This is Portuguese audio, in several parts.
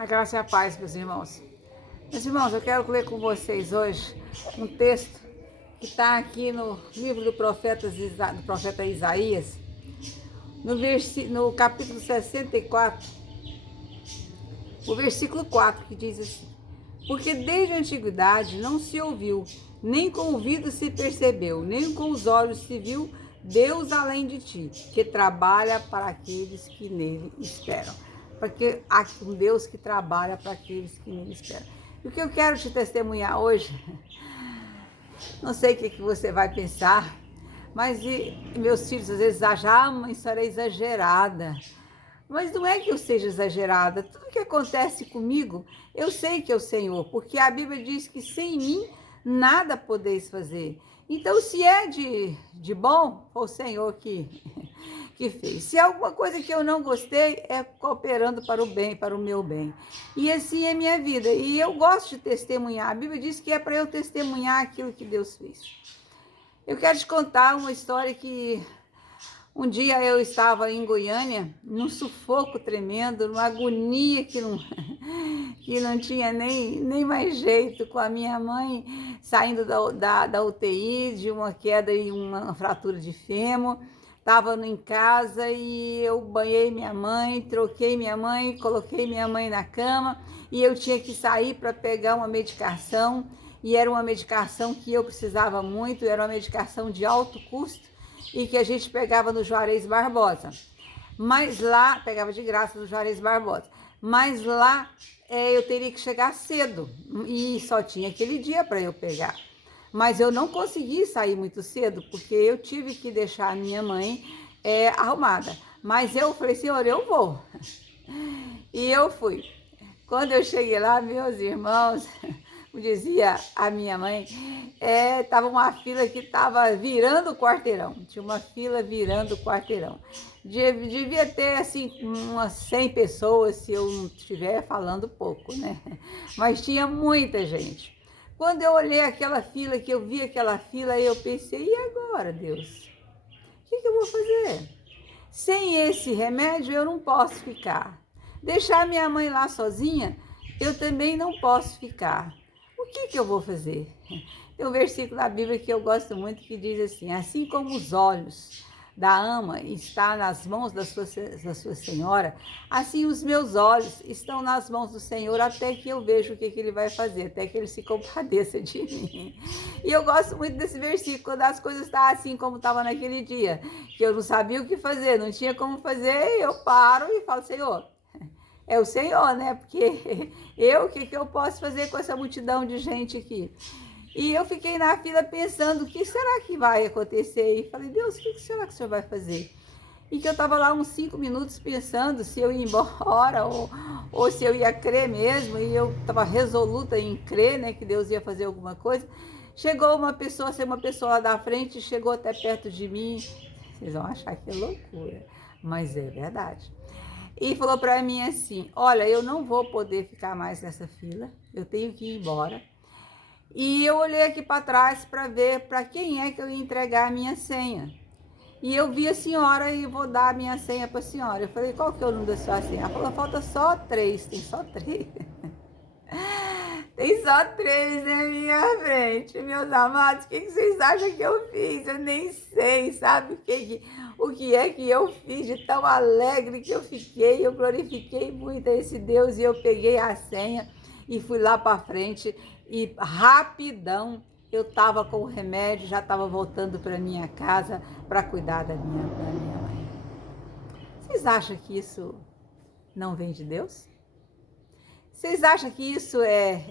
A graça e a paz, meus irmãos. Meus irmãos, eu quero ler com vocês hoje um texto que está aqui no livro do profeta Isaías, no capítulo 64, o versículo 4, que diz assim: Porque desde a antiguidade não se ouviu, nem com o ouvido se percebeu, nem com os olhos se viu Deus além de ti, que trabalha para aqueles que nele esperam. Porque há um Deus que trabalha para aqueles que nele esperam. E o que eu quero te testemunhar hoje, não sei o que você vai pensar, mas meus filhos às vezes acham, mãe, isso era exagerada. Mas não é que eu seja exagerada. Tudo que acontece comigo, eu sei que é o Senhor, porque a Bíblia diz que sem mim nada podeis fazer. Então, se é de bom, foi o Senhor que fez. Se é alguma coisa que eu não gostei, é cooperando para o bem, para o meu bem. E assim é minha vida. E eu gosto de testemunhar. A Bíblia diz que é para eu testemunhar aquilo que Deus fez. Eu quero te contar uma história que um dia eu estava em Goiânia, num sufoco tremendo, numa agonia que não tinha nem mais jeito, com a minha mãe saindo da UTI, de uma queda e uma fratura de fêmur. Estava em casa e eu banhei minha mãe, troquei minha mãe, coloquei minha mãe na cama e eu tinha que sair para pegar uma medicação, e era uma medicação que eu precisava muito, era uma medicação de alto custo, e que a gente pegava no Juarez Barbosa. Mas lá, pegava de graça no Juarez Barbosa. Mas lá eu teria que chegar cedo, e só tinha aquele dia para eu pegar. Mas eu não consegui sair muito cedo, porque eu tive que deixar a minha mãe arrumada. Mas eu falei, Senhor, eu vou. E eu fui. Quando eu cheguei lá, meus irmãos, como dizia a minha mãe, estava uma fila que estava virando o quarteirão. Tinha uma fila virando o quarteirão. Devia ter, assim, umas 100 pessoas, se eu não estiver falando pouco, né? Mas tinha muita gente. Quando eu olhei aquela fila, que eu vi aquela fila, eu pensei, e agora, Deus? O que eu vou fazer? Sem esse remédio, eu não posso ficar. Deixar minha mãe lá sozinha, eu também não posso ficar. O que eu vou fazer? Tem um versículo da Bíblia que eu gosto muito, que diz assim: assim como os olhos da ama estão nas mãos da sua senhora, assim os meus olhos estão nas mãos do Senhor, até que eu veja o que ele vai fazer, até que ele se compadeça de mim. E eu gosto muito desse versículo, quando as coisas estão assim como estavam naquele dia, que eu não sabia o que fazer, não tinha como fazer, eu paro e falo, Senhor, é o Senhor, né? Porque o que eu posso fazer com essa multidão de gente aqui? E eu fiquei na fila pensando, o que será que vai acontecer? E falei, Deus, o que será que o Senhor vai fazer? E que eu estava lá uns 5 minutos pensando se eu ia embora ou se eu ia crer mesmo. E eu estava resoluta em crer, né, que Deus ia fazer alguma coisa. Chegou uma pessoa lá da frente, chegou até perto de mim. Vocês vão achar que é loucura, mas é verdade. E falou para mim assim, olha, eu não vou poder ficar mais nessa fila, eu tenho que ir embora. E eu olhei aqui para trás para ver para quem é que eu ia entregar a minha senha. E eu vi a senhora e vou dar a minha senha para a senhora. Eu falei, qual que é o número da sua senha? Ela falou, falta só 3, tem só 3. Tem só 3 na minha frente, meus amados. O que vocês acham que eu fiz? Eu nem sei, sabe o que é que eu fiz de tão alegre que eu fiquei. Eu glorifiquei muito a esse Deus e eu peguei a senha e fui lá para frente e rapidão eu estava com o remédio, já estava voltando para minha casa para cuidar da minha mãe. Vocês acham que isso não vem de Deus? Vocês acham que isso é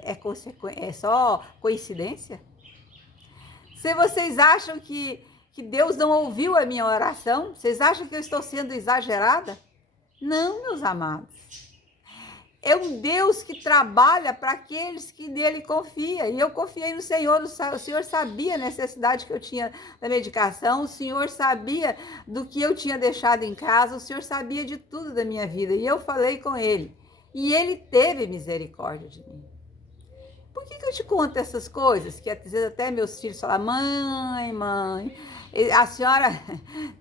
só coincidência? Se vocês acham que Deus não ouviu a minha oração, vocês acham que eu estou sendo exagerada? Não, meus amados. É um Deus que trabalha para aqueles que nele confiam. E eu confiei no Senhor. O Senhor sabia a necessidade que eu tinha da medicação. O Senhor sabia do que eu tinha deixado em casa. O Senhor sabia de tudo da minha vida. E eu falei com Ele. E Ele teve misericórdia de mim. Por que eu te conto essas coisas? Que às vezes até meus filhos falam, mãe, a senhora,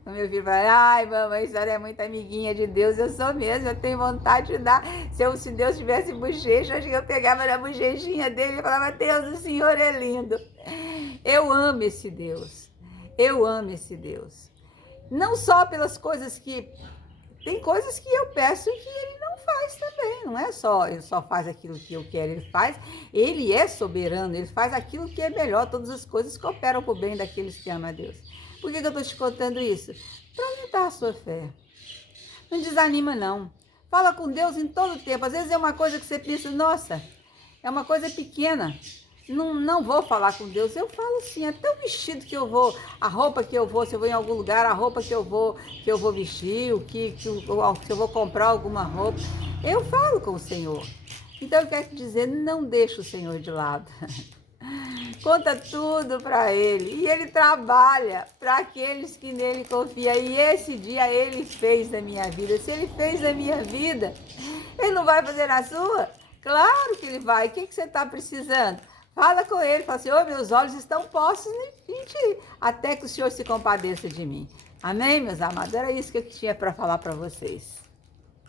meu filho fala, ai, mamãe, a senhora é muito amiguinha de Deus, eu sou mesmo, eu tenho vontade de dar. Se Deus tivesse bochecha, acho que eu pegava na bochechinha dele e falava, Deus, o Senhor é lindo. Eu amo esse Deus, eu amo esse Deus. Não só pelas coisas que... Tem coisas que eu peço que ele não faz também, não é só, ele só faz aquilo que eu quero, ele é soberano, ele faz aquilo que é melhor, todas as coisas cooperam para o bem daqueles que amam a Deus. Por que eu estou te contando isso? Para aumentar a sua fé. Não desanima não, fala com Deus em todo tempo, às vezes é uma coisa que você pensa, nossa, é uma coisa pequena, não vou falar com Deus, eu falo sim, até o vestido que eu vou, a roupa que eu vou, se eu vou em algum lugar, a roupa que eu vou vestir, se eu vou comprar alguma roupa, eu falo com o Senhor. Então eu quero te dizer, não deixa o Senhor de lado. Conta tudo para Ele, e Ele trabalha para aqueles que nele confiam, e esse dia Ele fez na minha vida. Se Ele fez na minha vida, Ele não vai fazer na sua? Claro que Ele vai. O que você está precisando? Fala com Ele, fala assim, meus olhos estão postos em Ti, até que o Senhor se compadeça de mim. Amém, meus amados? Era isso que eu tinha para falar para vocês.